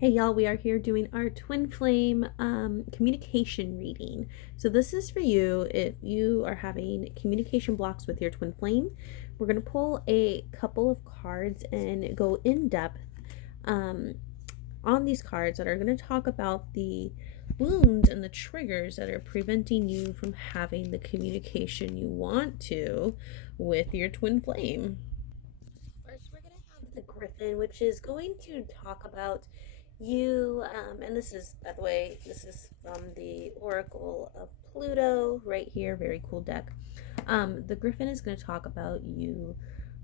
Hey y'all, we are here doing our twin flame communication reading. So this is for you if you are having communication blocks with your twin flame. We're going to pull a couple of cards and go in depth um, on these cards that are going to talk about the wounds and the triggers that are preventing you from having the communication you want to with your twin flame. First, we're going to have the Griffin, which is going to talk about you, and this is, by the way, this is from the Oracle of Pluto right here. Very cool deck. The Griffin is going to talk about you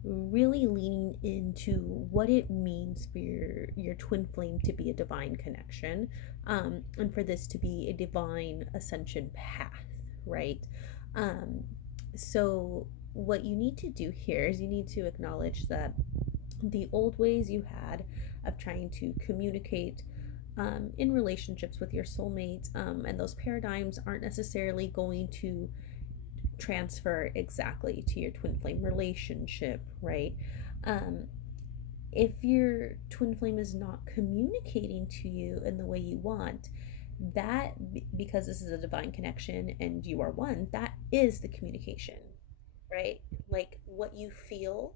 really leaning into what it means for your twin flame to be a divine connection, and for this to be a divine ascension path, right? Um, so what you need to do here is you need to acknowledge that the old ways you had of trying to communicate in relationships with your soulmate, and those paradigms aren't necessarily going to transfer exactly to your twin flame relationship, right? Um, if your twin flame is not communicating to you in the way you want, that, because this is a divine connection and you are one, that is the communication, right? Like what you feel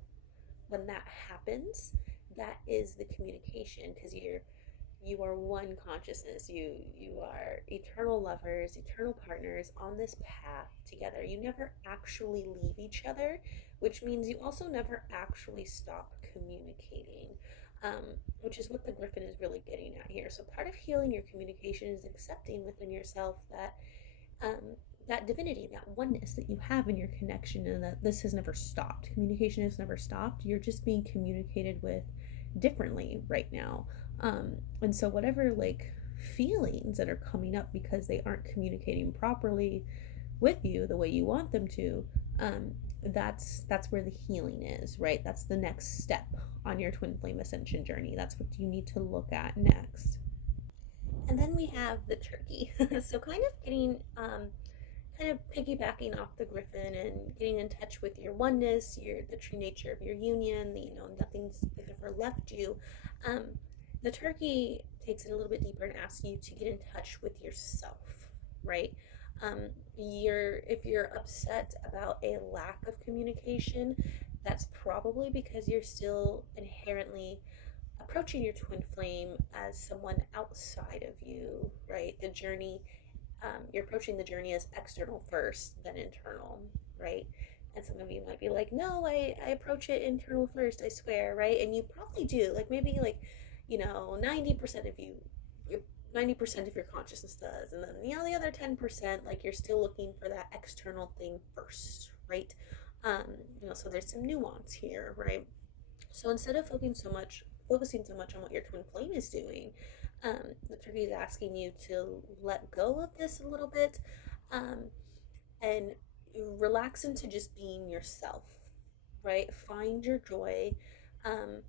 when that happens, that is the communication, because you are one consciousness. You are eternal lovers, eternal partners on this path together. You never actually leave each other, which means you also never actually stop communicating. Which is what the Griffin is really getting at here. So part of healing your communication is accepting within yourself that um, that divinity, that oneness that you have in your connection, and that this has never stopped. Communication has never stopped. You're just being communicated with differently right now. And so, whatever like feelings that are coming up because they aren't communicating properly with you the way you want them to, that's where the healing is, right? That's the next step on your twin flame ascension journey. That's what you need to look at next. And then we have the turkey. So kind of getting kind of piggybacking off the griffin and getting in touch with your oneness, your the true nature of your union, nothing's ever left you. Um, the turkey takes it a little bit deeper and asks you to get in touch with yourself, right? If you're upset about a lack of communication, that's probably because you're still inherently approaching your twin flame as someone outside of you, right? The journey, you're approaching the journey as external first, then internal, right? And some of you might be like, no, I approach it internal first, I swear, right? And you probably do. Like maybe 90% of you, 90% of your consciousness does. And then the other 10%, like you're still looking for that external thing first, right? Um, so there's some nuance here, right? So instead of focusing so much on what your twin flame is doing, the turkey is asking you to let go of this a little bit, um, and relax into just being yourself, right? Find your joy, um,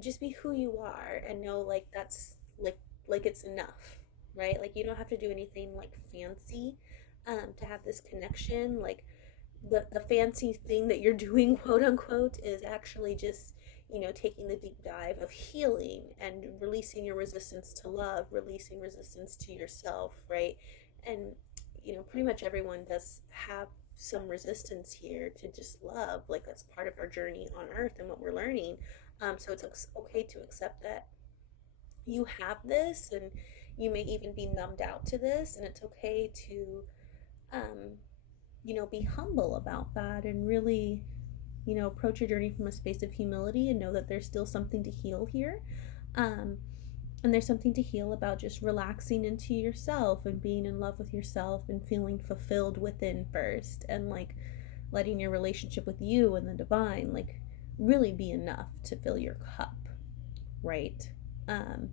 just be who you are, and know like that's like it's enough, right? Like you don't have to do anything like fancy to have this connection. Like the fancy thing that you're doing, quote unquote, is actually just taking the deep dive of healing and releasing your resistance to love, releasing resistance to yourself, right? And pretty much everyone does have some resistance here to just love. Like that's part of our journey on earth and what we're learning. So it's okay to accept that you have this, and you may even be numbed out to this, and it's okay to um, be humble about that and really, approach your journey from a space of humility and know that there's still something to heal here. Um, and there's something to heal about just relaxing into yourself and being in love with yourself and feeling fulfilled within first, and like letting your relationship with you and the divine like really be enough to fill your cup, right? Um,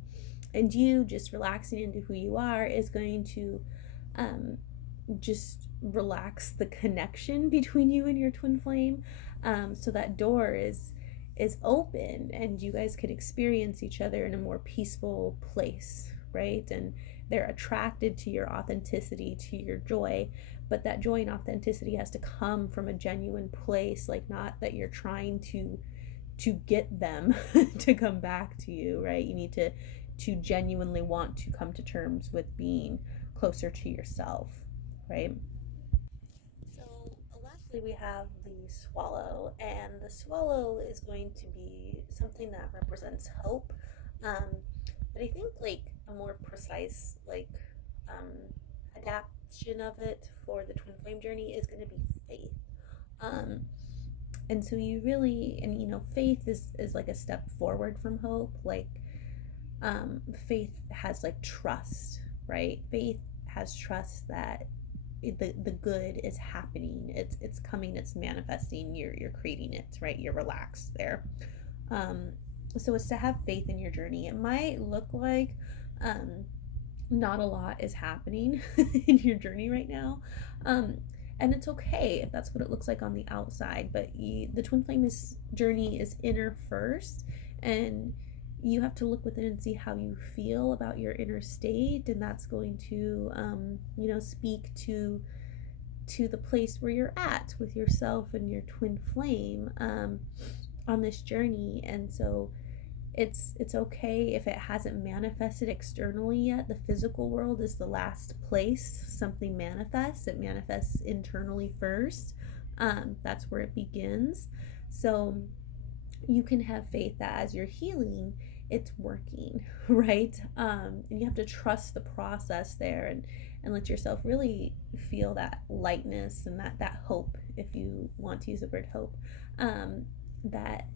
and you just relaxing into who you are is going to um, just relax the connection between you and your twin flame, so that door is open and you guys could experience each other in a more peaceful place, right? And they're attracted to your authenticity, to your joy, but that joy and authenticity has to come from a genuine place, like not that you're trying to to get them to come back to you, right? You need to genuinely want to come to terms with being closer to yourself, right? So lastly, we have the swallow, and the swallow is going to be something that represents hope. But I think like a more precise um, adaptation of it for the twin flame journey is going to be faith. Um, and so you really, and faith is like a step forward from hope. Like faith has like trust, right? Faith has trust that the good is happening. It's coming. It's manifesting. You're creating it, right? You're relaxed there. Um, so it's to have faith in your journey. It might look like not a lot is happening in your journey right now. Um, and it's okay if that's what it looks like on the outside, but the twin flame journey is inner first, and you have to look within and see how you feel about your inner state, and that's going to speak to the place where you're at with yourself and your twin flame on this journey. And so it's okay if it hasn't manifested externally yet. The physical world is the last place something manifests. It manifests internally first. That's where it begins. So you can have faith that as you're healing, it's working, right? And you have to trust the process there, and let yourself really feel that lightness and that hope, if you want to use the word hope, that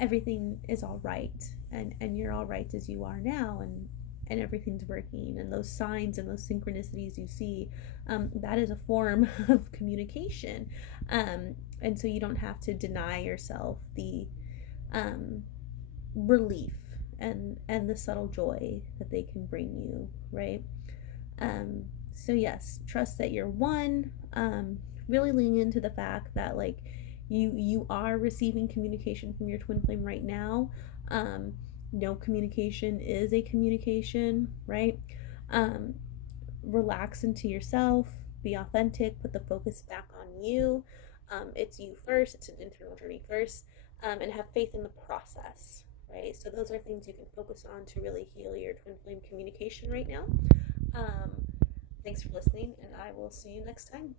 everything is all right, and you're all right as you are now, and everything's working, and those signs and those synchronicities you see, that is a form of communication, and so you don't have to deny yourself the relief and the subtle joy that they can bring you, right? So yes, trust that you're one. Really lean into the fact that like you are receiving communication from your twin flame right now. No communication is a communication, right? um, Relax into yourself, be authentic, put the focus back on you. It's you first, it's an internal journey first, and have faith in the process, right? So those are things you can focus on to really heal your twin flame communication right now. um, Thanks for listening, and I will see you next time.